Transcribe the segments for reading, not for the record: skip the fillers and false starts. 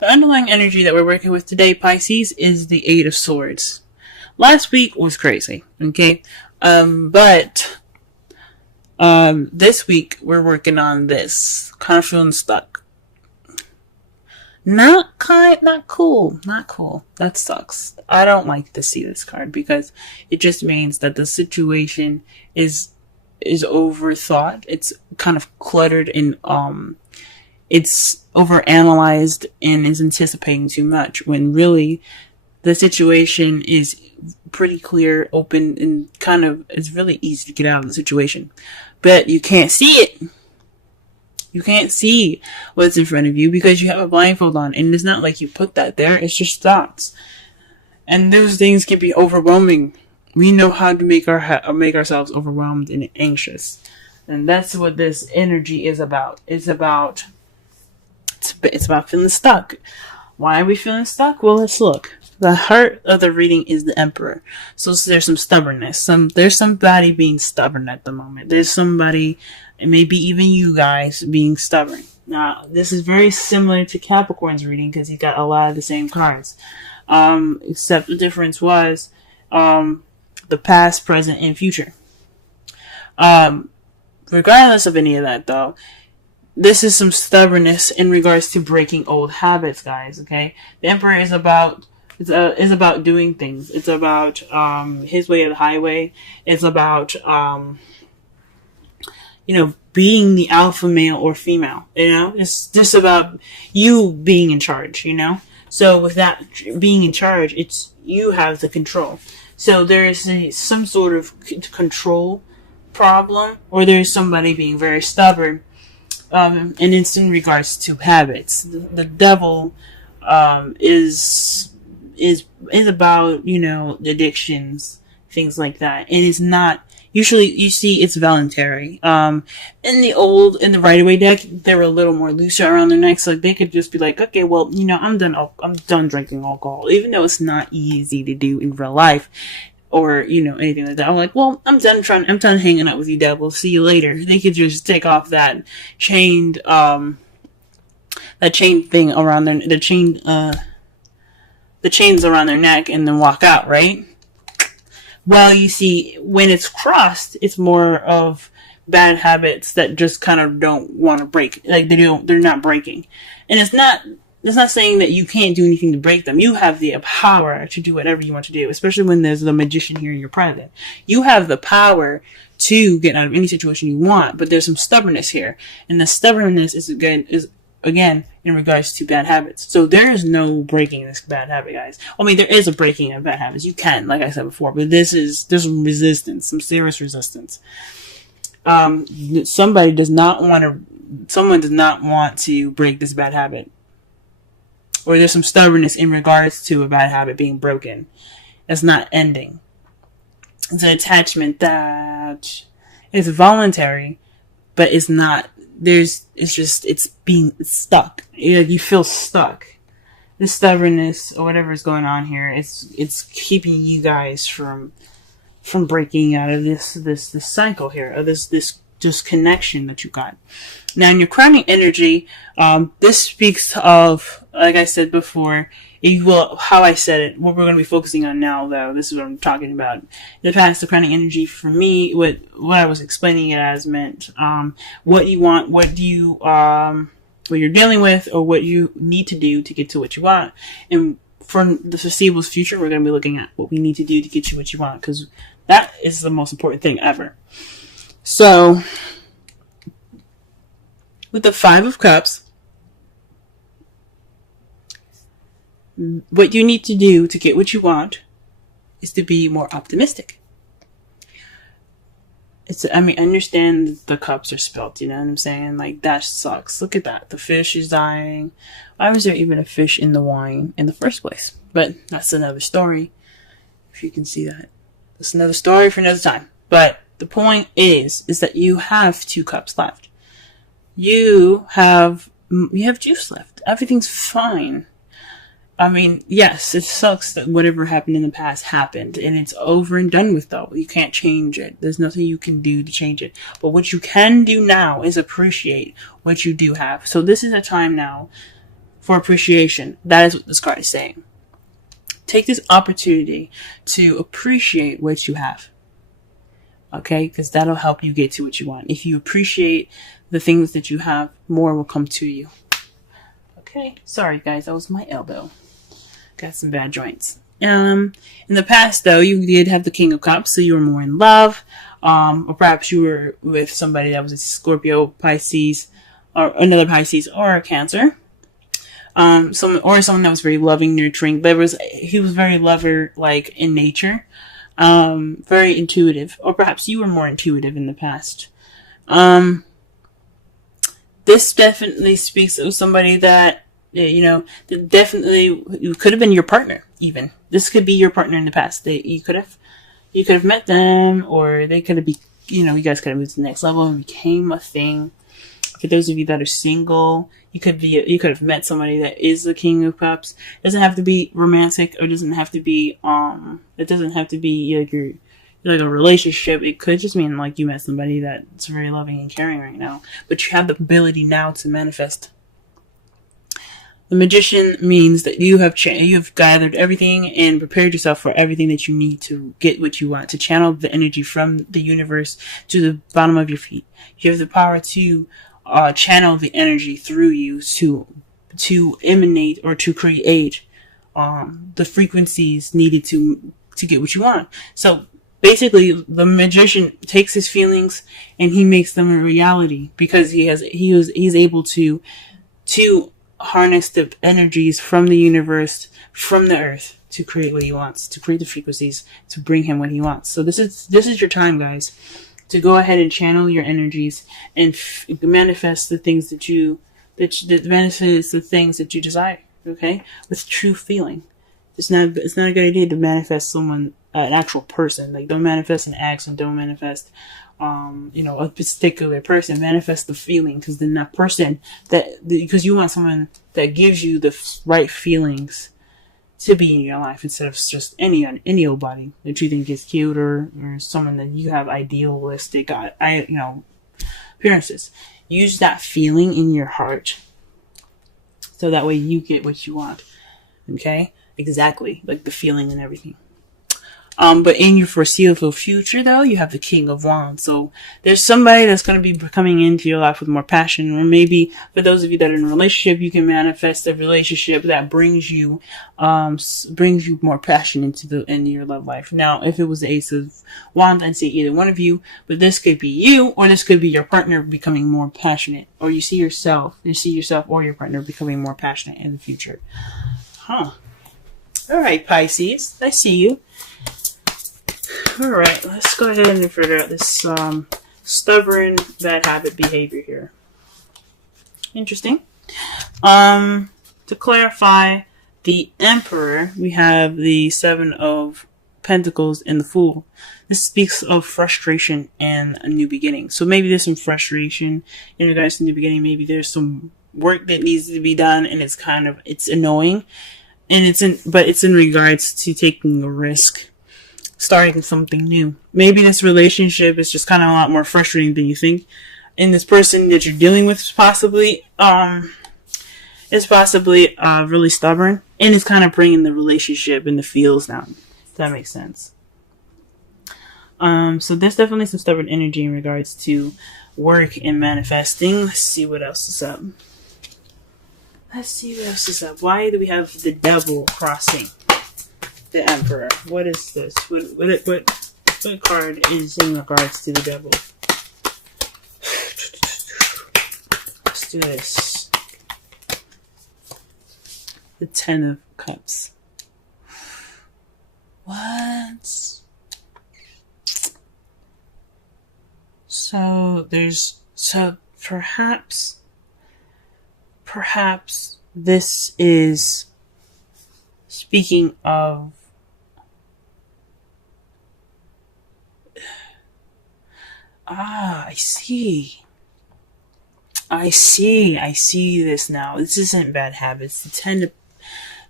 The underlying energy that we're working with today, Pisces, is the Eight of Swords. Last week was crazy, okay? But this week we're working on this. Kind of feeling stuck. Not cool. That sucks. I don't like to see this card because it just means that the situation is overthought. It's kind of cluttered and it's overanalyzed and is anticipating too much when really the situation is pretty clear, open, and kind of it's really easy to get out of the situation. But you can't see it. You can't see what's in front of you because you have a blindfold on. And it's not like you put that there. It's just thoughts. And those things can be overwhelming. We know how to make ourselves overwhelmed and anxious. And that's what this energy is about. It's about feeling stuck. Why are we feeling stuck? Well, let's look. The heart of the reading is the Emperor. So there's some stubbornness. There's somebody being stubborn at the moment. There's somebody, and maybe even you guys, being stubborn. Now, this is very similar to Capricorn's reading because he got a lot of the same cards. Except the difference was the past, present, and future. Regardless of any of that, though, this is some stubbornness in regards to breaking old habits, guys. Okay, the Emperor is about doing things. It's about his way or the highway. It's about being the alpha male or female. It's just about you being in charge. So with that being in charge, it's you have the control. So there's some sort of control problem, or there's somebody being very stubborn. And it's in regards to habits. The devil is about addictions, things like that, and it's not usually. You see, it's voluntary. In the Rider-Waite deck, they were a little more looser around their necks, so they could just be like, okay, well, I'm done drinking alcohol, even though it's not easy to do in real life. Or, anything like that. I'm like, well, I'm done hanging out with you, devil. See you later. They could just take off that chain thing around the chains around their neck and then walk out, right? Well, you see, when it's crossed, it's more of bad habits that just kind of don't want to break. Like, they're not breaking. And it's not saying that you can't do anything to break them. You have the power to do whatever you want to do, especially when there's the magician here in your private. You have the power to get out of any situation you want, but there's some stubbornness here. And the stubbornness is again in regards to bad habits. So there is no breaking this bad habit, guys. I mean, there is a breaking of bad habits. You can, like I said before, but there's some resistance, some serious resistance. Someone does not want to break this bad habit. Or there's some stubbornness in regards to a bad habit being broken. It's not ending. It's an attachment that is voluntary, but it's not. It's being stuck. You feel stuck. This stubbornness or whatever is going on here, it's keeping you guys from breaking out of this cycle here, of this connection that you got. Now, in your crowning energy, this speaks of, like I said before, how I said it, what we're going to be focusing on now, though, this is what I'm talking about. In the past, the crowning energy, for me, what I was explaining it as meant, what you want, what you're dealing with, or what you need to do to get to what you want. And for the foreseeable future, we're going to be looking at what we need to do to get you what you want, because that is the most important thing ever. So, with the Five of Cups, what you need to do to get what you want is to be more optimistic. I understand the cups are spilled, you know what I'm saying? Like, that sucks. Look at that. The fish is dying. Why was there even a fish in the wine in the first place? But that's another story, if you can see that. That's another story for another time. But the point is that you have 2 cups left. You have juice left. Everything's fine. I mean, yes, it sucks that whatever happened in the past happened, and it's over and done with, though. You can't change it. There's nothing you can do to change it. But what you can do now is appreciate what you do have. So this is a time now for appreciation. That is what this card is saying. Take this opportunity to appreciate what you have. Okay? Because that'll help you get to what you want. If you appreciate the things that you have, more will come to you. Okay? Sorry, guys. That was my elbow. Got some bad joints. In the past, though, you did have the King of Cups, so you were more in love. Or perhaps you were with somebody that was a Scorpio, Pisces, or another Pisces, or a Cancer. Someone that was very loving, nurturing. He was very lover-like in nature. Very intuitive. Or perhaps you were more intuitive in the past. This definitely speaks of somebody that, that definitely could have been your partner, even. This could be your partner in the past. You could have met them, or they could have you guys could have moved to the next level and became a thing. For those of you that are single, you could have met somebody that is the King of Cups. It doesn't have to be romantic, or doesn't have to be it doesn't have to be like a relationship. It could just mean like you met somebody that's very loving and caring right now, but you have the ability now to manifest. The Magician means that you have gathered everything and prepared yourself for everything that you need to get what you want, to channel the energy from the universe to the bottom of your feet. You have the power to channel the energy through you to emanate or to create the frequencies needed to get what you want. So basically, the Magician takes his feelings and he makes them a reality, because he's able to harness the energies from the universe, from the earth, to create what he wants, to create the frequencies, to bring him what he wants. So this is your time, guys, to go ahead and channel your energies and manifest the things that manifest the things that you desire. Okay, with true feeling. It's not a good idea to manifest someone, an actual person. Like, don't manifest an action, don't manifest a particular person. Manifest the feeling, because then that person because you want someone that gives you the right feelings to be in your life, instead of just any old body that you think is cute, or someone that you have idealistic appearances. Use that feeling in your heart, so that way you get what you want. Okay, exactly, like the feeling and everything. But in your foreseeable future, though, you have the King of Wands. So there's somebody that's going to be coming into your life with more passion. Or maybe for those of you that are in a relationship, you can manifest a relationship that brings you more passion into your love life. Now, if it was the Ace of Wands, I'd say either one of you, but this could be you, or this could be your partner becoming more passionate, or you see yourself or your partner becoming more passionate in the future. All right, Pisces, I see you. Alright, let's go ahead and figure out this stubborn bad habit behavior here. Interesting. To clarify, the Emperor, we have the Seven of Pentacles and the Fool. This speaks of frustration and a new beginning. So maybe there's some frustration in regards to new beginning. Maybe there's some work that needs to be done, and it's annoying. And it's in regards to taking a risk, starting something new. Maybe this relationship is just kind of a lot more frustrating than you think, and this person that you're dealing with is possibly really stubborn, and it's kind of bringing the relationship and the feels down. If that makes sense. So there's definitely some stubborn energy in regards to work and manifesting. Let's see what else is up. Why do we have the Devil crossing the Emperor? What is this? What card is in regards to the Devil? Let's do this. The Ten of Cups. What? So perhaps this is speaking of I see this now. This isn't bad habits.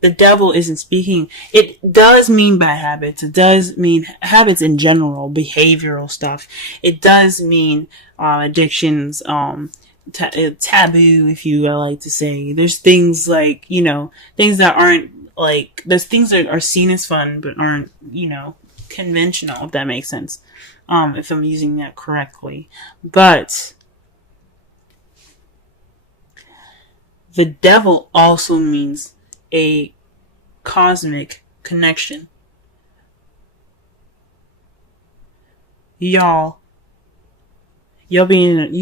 The Devil isn't speaking. It does mean bad habits. It does mean habits in general, behavioral stuff. It does mean addictions, taboo, if you like to say. There's things like, you know, things that aren't like, there's things that are seen as fun but aren't, you know, conventional, if that makes sense. If I'm using that correctly. But the devil also means a cosmic connection. You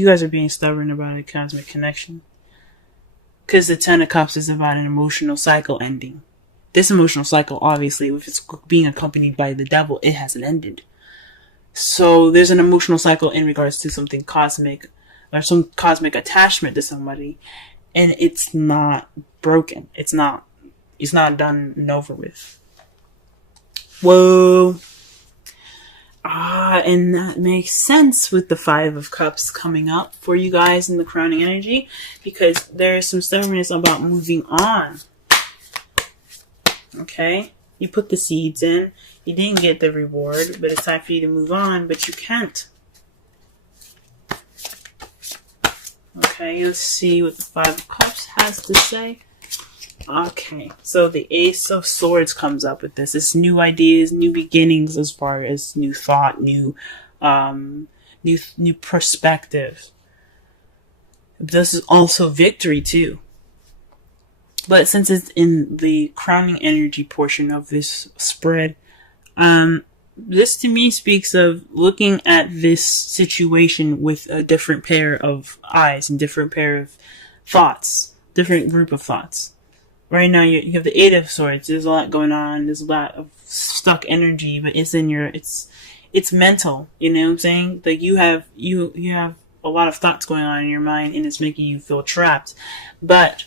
guys are being stubborn about a cosmic connection. Because the Ten of Cups is about an emotional cycle ending. This emotional cycle, obviously, if it's being accompanied by the devil, it hasn't ended. So there's an emotional cycle in regards to something cosmic, or some cosmic attachment to somebody, and it's not broken. It's not done and over with. Whoa. And that makes sense with the Five of Cups coming up for you guys in the crowning energy, because there is some stubbornness about moving on. Okay? You put the seeds in. You didn't get the reward, but it's time for you to move on, but you can't. Okay, let's see what the Five of Cups has to say. Okay, so the Ace of Swords comes up with this. It's new ideas, new beginnings as far as new thought, new perspective. This is also victory too. But since it's in the crowning energy portion of this spread, this to me speaks of looking at this situation with a different pair of eyes and different pair of thoughts, different group of thoughts. Right now you have the Eight of Swords. There's a lot going on. There's a lot of stuck energy, but it's in your, it's mental. You know what I'm saying? Like you have a lot of thoughts going on in your mind, and it's making you feel trapped. But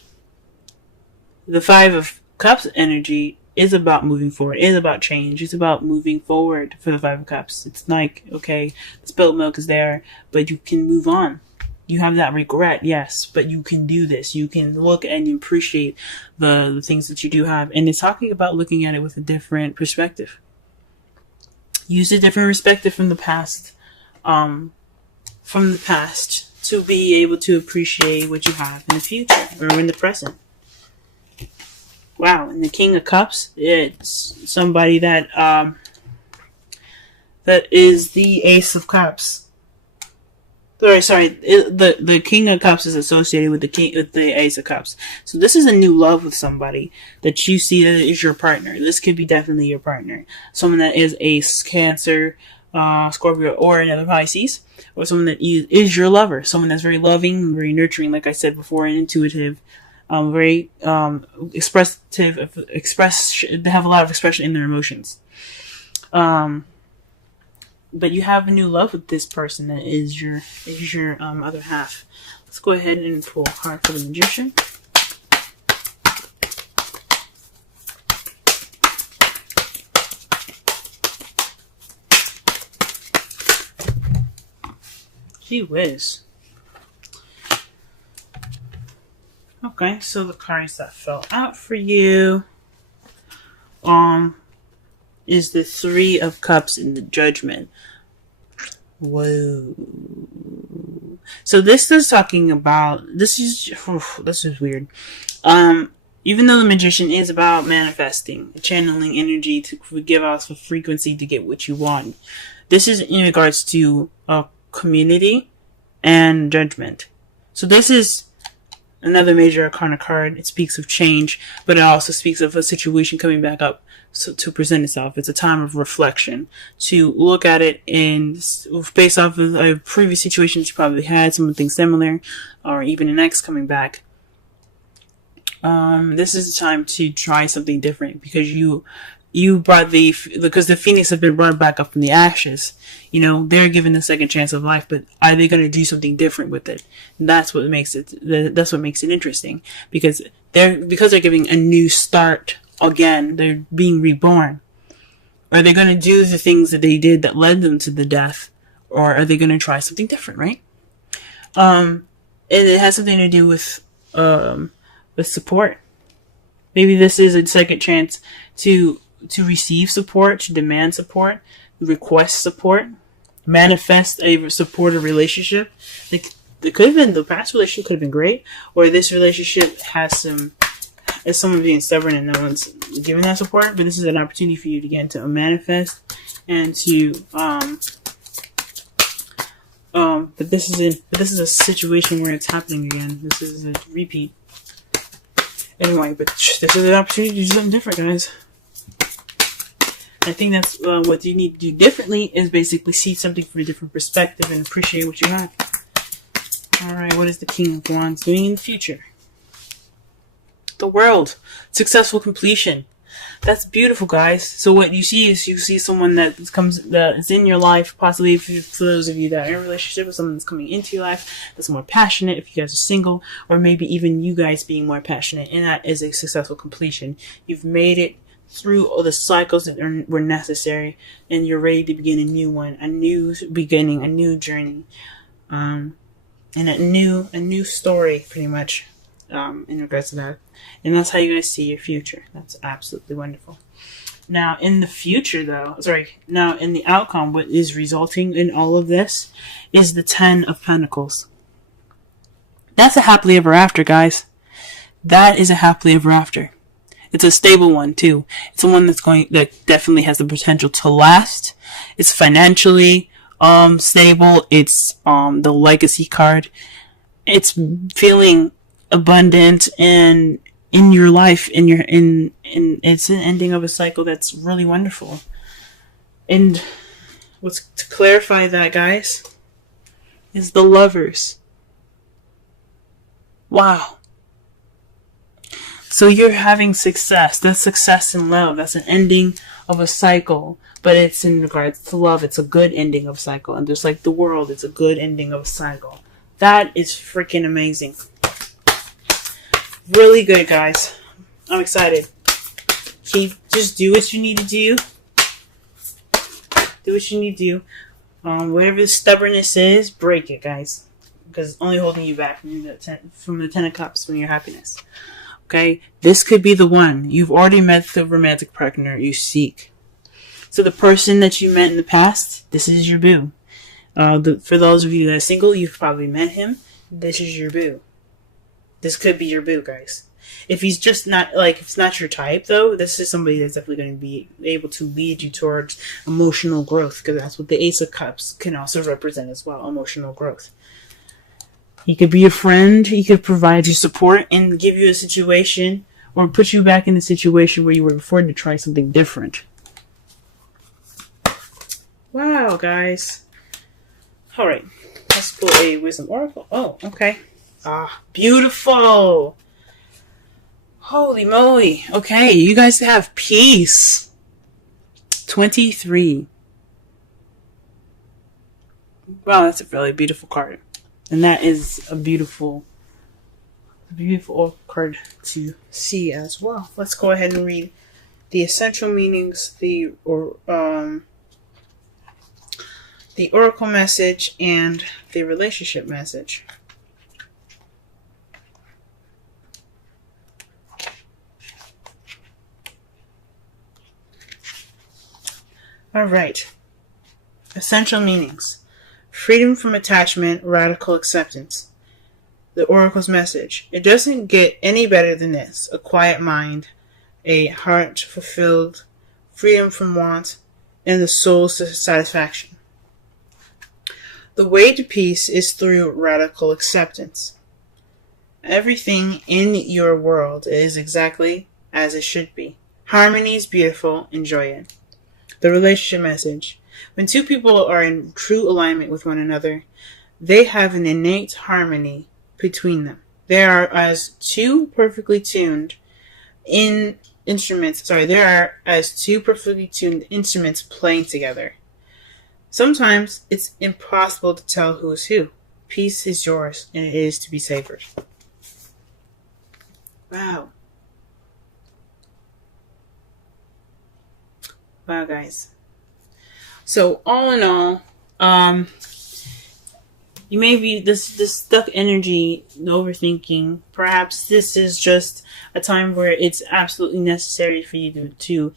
the Five of Cups energy is about moving forward. It is about change. It's about moving forward for the Five of Cups. It's like, okay, the spilled milk is there, but you can move on. You have that regret, yes, but you can do this. You can look and appreciate the things that you do have. And it's talking about looking at it with a different perspective. Use a different perspective from the past, to be able to appreciate what you have in the future or in the present. Wow, and the King of Cups, it's somebody that is the Ace of Cups. The King of Cups is associated with the Ace of Cups. So this is a new love with somebody that you see that is your partner. This could be definitely your partner. Someone that is Ace, Cancer, Scorpio, or another Pisces, or someone that is your lover. Someone that's very loving, very nurturing, like I said before, and intuitive. Very expressive. They have a lot of expression in their emotions. But you have a new love with this person that is your other half. Let's go ahead and pull a card for the Magician. Gee whiz. Okay, so the cards that fell out for you is the Three of Cups in the Judgment. Whoa. So this is talking about, this is weird. Even though the Magician is about manifesting, channeling energy to give off a frequency to get what you want, this is in regards to a community and judgment. So this is another major arcana card. It speaks of change, but it also speaks of a situation coming back up to present itself. It's a time of reflection, to look at it and based off of a previous situation that you probably had, something similar, or even an ex coming back. This is the time to try something different, because you brought because the Phoenix have been brought back up from the ashes. You know, they're given a second chance of life, but are they going to do something different with it? And that's what makes it interesting, because they're giving a new start again. They're being reborn. Are they going to do the things that they did that led them to the death, or are they going to try something different, right? And it has something to do with support. Maybe this is a second chance to receive support, to demand support, request support, manifest a supportive relationship. Like it could have been, the past relationship could have been great, or this relationship has some, is someone being stubborn and no one's giving that support, but this is an opportunity for you to get into a manifest and to, but this is a situation where it's happening again. This is a repeat. Anyway, but this is an opportunity to do something different, guys. I think that's what you need to do differently, is basically see something from a different perspective and appreciate what you have. Alright, what is the King of Wands doing in the future? The World. Successful completion. That's beautiful, guys. So what you see is, you see someone that is in your life, possibly for those of you that are in a relationship with someone that's coming into your life, that's more passionate, if you guys are single, or maybe even you guys being more passionate, and that is a successful completion. You've made it through all the cycles that were necessary, and you're ready to begin a new one, a new beginning, a new journey, and a new story, pretty much, in regards to that. And that's how you guys see your future. That's absolutely wonderful. Now, in the future, though, now in the outcome, what is resulting in all of this is the 10 of Pentacles. That's a happily ever after, guys. That is a happily ever after. It's a stable one, too. It's one that definitely has the potential to last. It's financially stable. It's the legacy card. It's feeling abundant and in your life, it's an ending of a cycle that's really wonderful. And what's to clarify that, guys, is the Lovers. Wow. So you're having success. That's success in love. That's an ending of a cycle. But it's in regards to love. It's a good ending of a cycle. And just like the world, it's a good ending of a cycle. That is freaking amazing. Really good, guys. I'm excited. Just do what you need to do. Do what you need to do. Whatever the stubbornness is, break it, guys. Because it's only holding you back from the 10 of Cups, from your happiness. Okay? This could be the one. You've already met the romantic partner you seek. So the person that you met in the past, this is your boo. For those of you that are single, you've probably met him. This is your boo. This could be your boo, guys. If he's just not, if it's not your type, though, this is somebody that's definitely going to be able to lead you towards emotional growth, because that's what the Ace of Cups can also represent as well, emotional growth. He could be a friend, he could provide you support and give you a situation, or put you back in the situation where you were before to try something different. Wow, guys. Alright, let's pull a Wisdom Oracle. Oh, okay. Ah, beautiful. Holy moly. Okay, you guys have peace. 23. Wow, that's a really beautiful card. And that is a beautiful card to see as well. Let's go ahead and read the essential meanings, the oracle message, and the relationship message. Alright. Essential meanings. Freedom from attachment, radical acceptance. The Oracle's message. It doesn't get any better than this. A quiet mind, a heart fulfilled, freedom from want, and the soul's satisfaction. The way to peace is through radical acceptance. Everything in your world is exactly as it should be. Harmony is beautiful. Enjoy it. The relationship message. When two people are in true alignment with one another, they have an innate harmony between them. They are as two perfectly tuned instruments playing together. Sometimes it's impossible to tell who is who. Peace is yours, and it is to be savored. Wow. Wow, guys. So, all in all, you may be this stuck energy, overthinking. Perhaps this is just a time where it's absolutely necessary for you to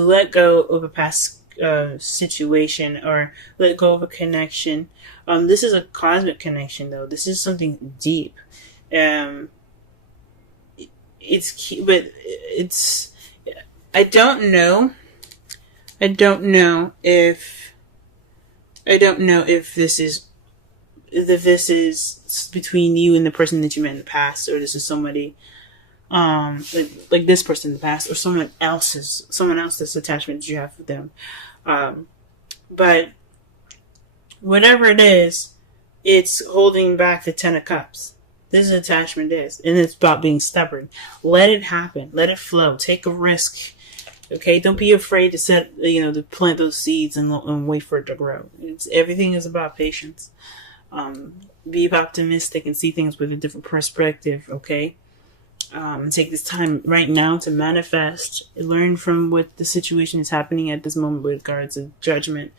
let go of a past situation, or let go of a connection. This is a cosmic connection, though. This is something deep. It's I don't know if this is between you and the person that you met in the past, or this is somebody like this person in the past, or someone else's attachment that you have with them. But whatever it is, it's holding back the 10 of Cups. This is attachment is, and it's about being stubborn. Let it happen. Let it flow. Take a risk. Okay, don't be afraid to to plant those seeds and wait for it to grow. Everything is about patience. Be optimistic and see things with a different perspective. Okay, take this time right now to manifest. Learn from what the situation is happening at this moment with regards to judgment,